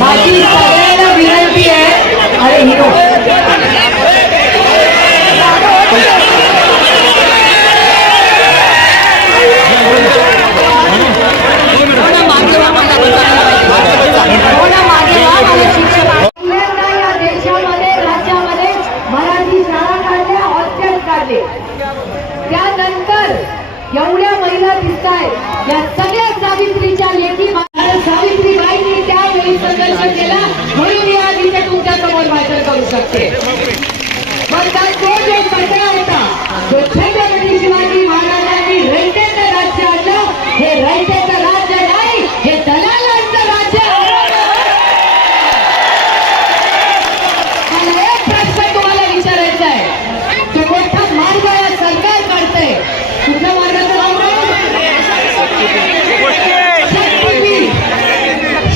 माझी सगळ्यांना विनंती आहे. अरे हिरो. त्यानंतर एवढ्या महिला दिसत आहेत या सगळ्या सावित्रीच्या लेखी शकते पण त्यात तो जो पटरा होता तो छत्रपती शिवाजी महाराजांनी रयतेचं राज्य आणलं. हे रयतेचं राज्य नाही हे दलालांचं राज्य मला एक प्रश्न तुम्हाला विचारायचा आहे. तो मोठा मार्ग या सरकार काढतंय. कुठल्या मार्गाचं नाव शक्तीपीठ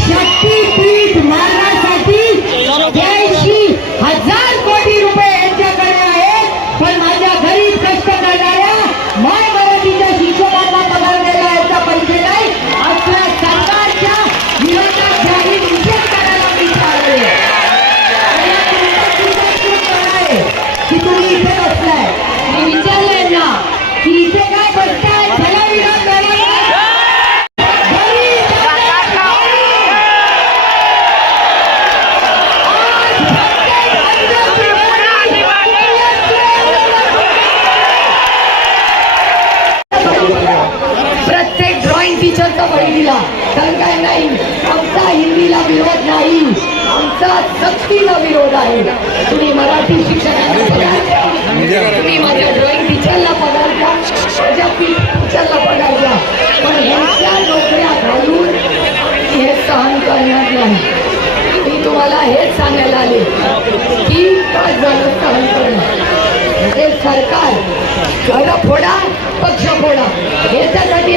शक्तीपीठ मारण्यासाठी प्रत्येक ड्रॉइंग टीचरचा दिला. तर काय नाही? आमचा हिंदीला विरोध नाही. आमचा सक्तीला विरोध आहे. तुम्ही मराठी शिक्षकांना. तुम्ही माझ्या करणार नाही. मी तुम्हाला हेच सांगायला आले की पाच झालं सहन करणं हे सरकार घर फोडा पक्ष फोडा हे त्यासाठी